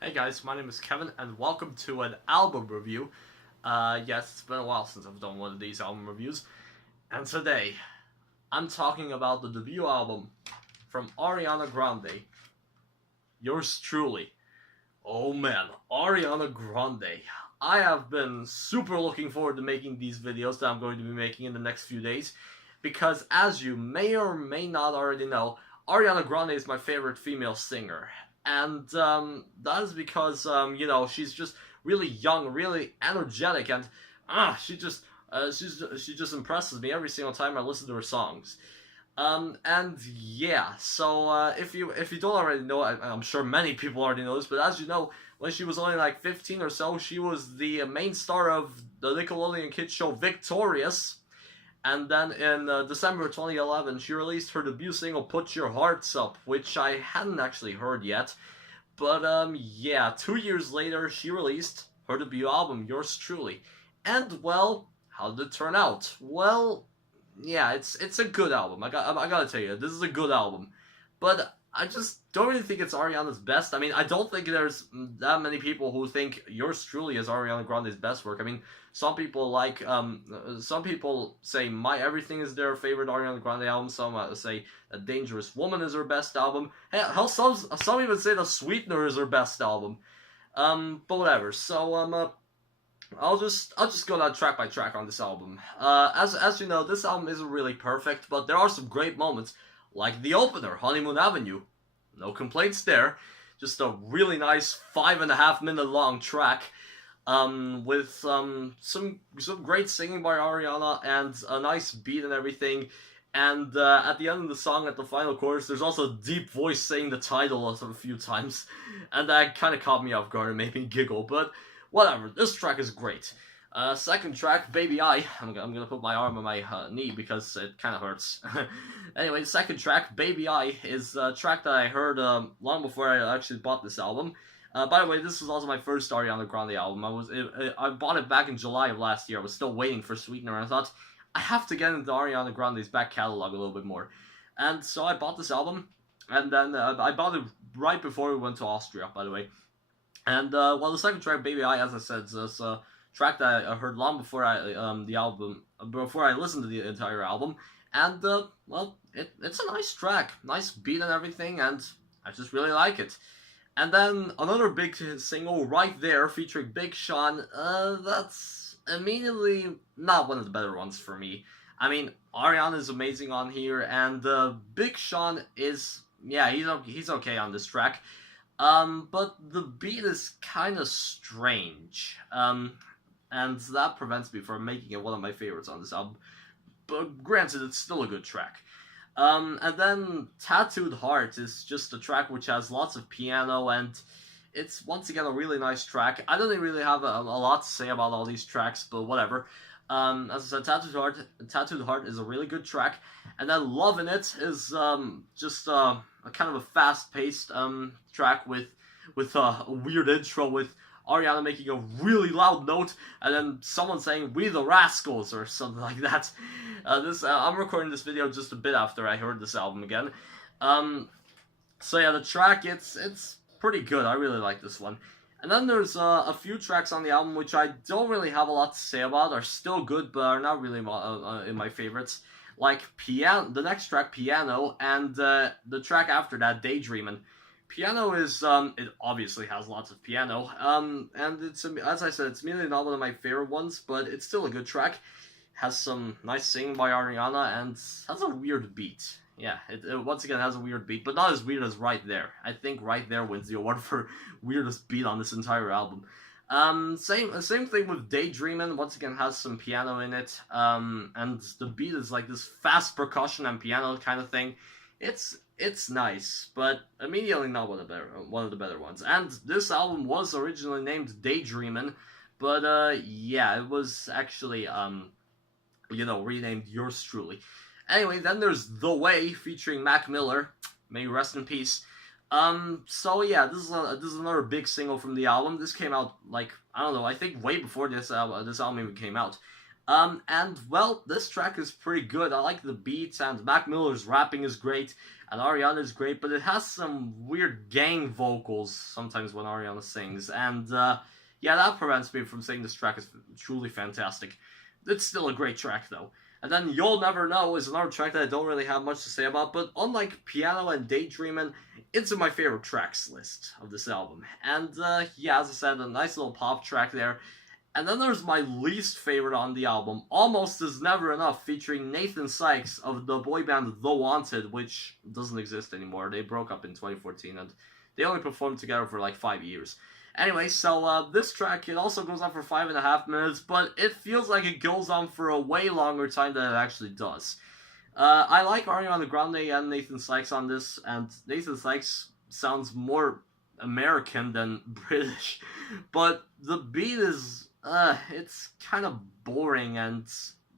Hey guys, my name is Kevin, and welcome to an album review. Yes, it's been a while since I've done one of these album reviews, and today I'm talking about the debut album from Ariana Grande, yours truly. Oh man, Ariana Grande. I have been super looking forward to making these videos that I'm going to be making in the next few days, because as you may or may not already know, Ariana Grande is my favorite female singer. And that is because, she's just really young, really energetic, and she just impresses me every single time I listen to her songs. And yeah, so if you don't already know, I'm sure many people already know this, but as you know, when she was only like 15 or so, she was the main star of the Nickelodeon kids show Victorious. And then in December 2011, she released her debut single "Put Your Hearts Up," which I hadn't actually heard yet. But yeah, 2 years later, she released her debut album, Yours Truly. And well, how did it turn out? Well, yeah, it's a good album. I gotta tell you, this is a good album, but I just don't really think it's Ariana's best. I mean, I don't think there's that many people who think Yours Truly is Ariana Grande's best work. I mean, some people say My Everything is their favorite Ariana Grande album. Some say that Dangerous Woman is her best album. Hell, some even say The Sweetener is her best album. But whatever. So I'll just go down track by track on this album. As you know, this album isn't really perfect, but there are some great moments, like the opener, Honeymoon Avenue. No complaints there. Just a really nice 5.5 minute long track, with some great singing by Ariana and a nice beat and everything. And at the end of the song, at the final chorus, there's also a deep voice saying the title a few times, and that kind of caught me off guard and made me giggle. But whatever, this track is great. Second track, Baby I. I'm gonna put my arm on my knee because it kind of hurts. Anyway, the second track, Baby I, is a track that I heard long before I actually bought this album. By the way, this was also my first Ariana Grande album. I bought it back in July of last year. I was still waiting for Sweetener, and I thought I have to get into Ariana Grande's back catalog a little bit more. And so I bought this album, and then I bought it right before we went to Austria, by the way. And well, the second track, "Baby I," as I said, is a track that I heard long before before I listened to the entire album. And well, it's a nice track, nice beat and everything, and I just really like it. And then another big single right there, featuring Big Sean. That's immediately not one of the better ones for me. I mean, Ariana is amazing on here, and Big Sean is, yeah, he's okay on this track. But the beat is kind of strange. And that prevents me from making it one of my favorites on this album. But granted, it's still a good track. And then Tattooed Heart is just a track which has lots of piano, and it's once again a really nice track. I don't really have a lot to say about all these tracks, but whatever. As I said, Tattooed Heart is a really good track. And then Lovin' It is just a kind of a fast-paced track with a weird intro with Ariana making a really loud note, and then someone saying "We the Rascals" or something like that. I'm recording this video just a bit after I heard this album again. So yeah, the track it's pretty good. I really like this one. And then there's a few tracks on the album which I don't really have a lot to say about. Are still good, but are not really in my favorites. Like the next track, Piano, and the track after that, Daydreamin'. Piano is, it obviously has lots of piano, and it's, as I said, it's really not one of my favorite ones, but it's still a good track. Has some nice singing by Ariana, and has a weird beat. Yeah, it once again has a weird beat, but not as weird as Right There. I think Right There wins the award for weirdest beat on this entire album. Same thing with Daydreamin', once again has some piano in it, and the beat is like this fast percussion and piano kind of thing. It's nice, but immediately not one of the better ones. And this album was originally named Daydreamin', but yeah, it was actually renamed Yours Truly. Anyway, then there's The Way featuring Mac Miller. May you rest in peace. So yeah, this is another big single from the album. This came out, like, I don't know, I think way before this album even came out. And well, this track is pretty good. I like the beats, and Mac Miller's rapping is great, and Ariana is great, but it has some weird gang vocals sometimes when Ariana sings, and yeah, that prevents me from saying this track is truly fantastic. It's still a great track, though. And then You'll Never Know is another track that I don't really have much to say about, but unlike Piano and Daydreamin', it's in my favorite tracks list of this album. And yeah, as I said, a nice little pop track there. And then there's my least favorite on the album, Almost Is Never Enough, featuring Nathan Sykes of the boy band The Wanted, which doesn't exist anymore. They broke up in 2014, and they only performed together for like 5 years. Anyway, so this track, it also goes on for 5.5 minutes, but it feels like it goes on for a way longer time than it actually does. I like Ariana Grande and Nathan Sykes on this, and Nathan Sykes sounds more American than British, but the beat is, it's kind of boring, and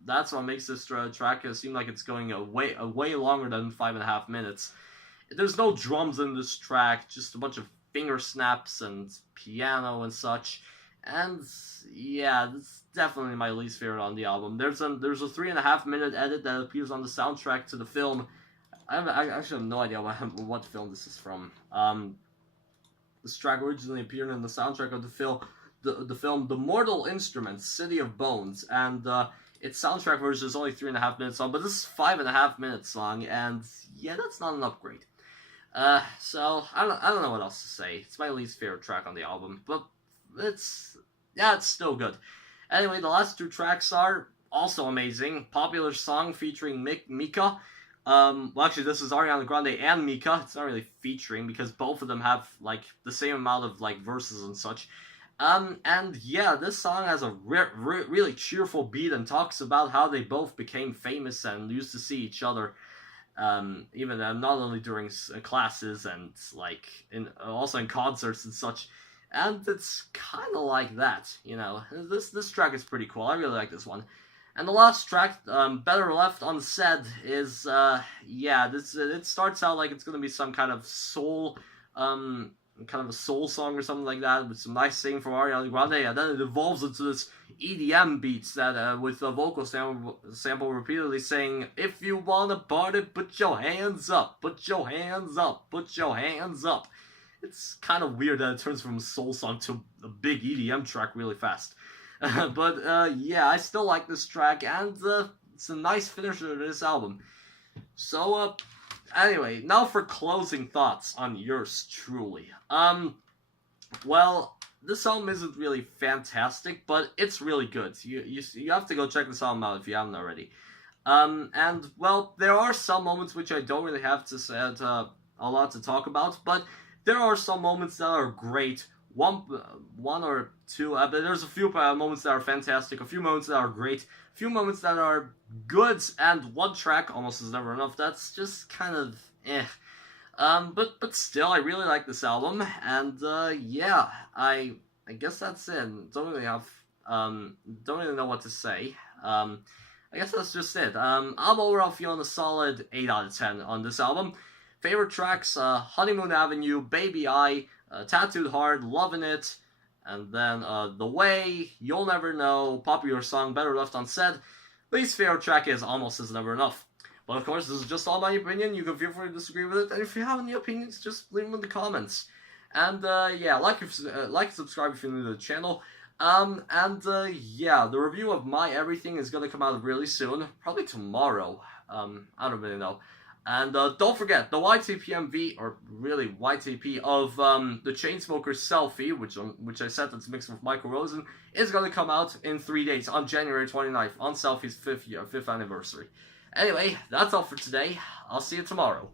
that's what makes this track seem like it's going a way longer than 5.5 minutes. There's no drums in this track, just a bunch of finger snaps and piano and such, and yeah, that's definitely my least favorite on the album. There's a 3.5 minute edit that appears on the soundtrack to the film. I actually have no idea what film this is from. This track originally appeared in the soundtrack of the film, The Mortal Instruments, City of Bones, and its soundtrack version is only 3.5 minutes long, but this is 5.5 minutes long, and yeah, that's not an upgrade. So I don't know what else to say. It's my least favorite track on the album, but it's still good. Anyway, the last two tracks are also amazing. Popular Song featuring Mika. Well, actually, this is Ariana Grande and Mika. It's not really featuring because both of them have like the same amount of like verses and such. And yeah, this song has a really cheerful beat and talks about how they both became famous and used to see each other. Even not only during classes and like also in concerts and such, and it's kind of like that, you know. This track is pretty cool. I really like this one. And the last track, Better Left Unsaid, is yeah, it starts out like it's gonna be some kind of soul, kind of a soul song or something like that, with some nice singing from Ariana Grande, and then it evolves into this EDM beats that with a vocal sample repeatedly saying, "If you wanna party, put your hands up, put your hands up, put your hands up." It's kind of weird that it turns from a soul song to a big EDM track really fast. But yeah, I still like this track, and it's a nice finisher to this album. So anyway, now for closing thoughts on yours truly. Well, this album isn't really fantastic, but it's really good. You have to go check this album out if you haven't already. And well, there are some moments which I don't really have to say a lot to talk about, but there are some moments that are great. One or two, but there's a few moments that are fantastic, a few moments that are great, a few moments that are good, and one track, Almost Is Never Enough, that's just kind of eh. But still, I really like this album, and yeah, I guess that's it. Don't really know what to say. I guess that's just it. I'm overall feeling a solid 8 out of 10 on this album. Favorite tracks, Honeymoon Avenue, Baby I, Tattooed Heart, Lovin' It, and then The Way, You'll Never Know, Popular Song, Better Left Unsaid. Least favorite track is Almost Is Never Enough. But of course, this is just all my opinion. You can feel free to disagree with it, and if you have any opinions, just leave them in the comments. And yeah, like and subscribe if you're new to the channel. Yeah, the review of My Everything is gonna come out really soon, probably tomorrow. I don't really know. And don't forget, the YTP MV, or really YTP, of the Chainsmokers Selfie, which I said that's mixed with Michael Rosen, is going to come out in 3 days, on January 29th, on Selfie's 5th anniversary. Anyway, that's all for today. I'll see you tomorrow.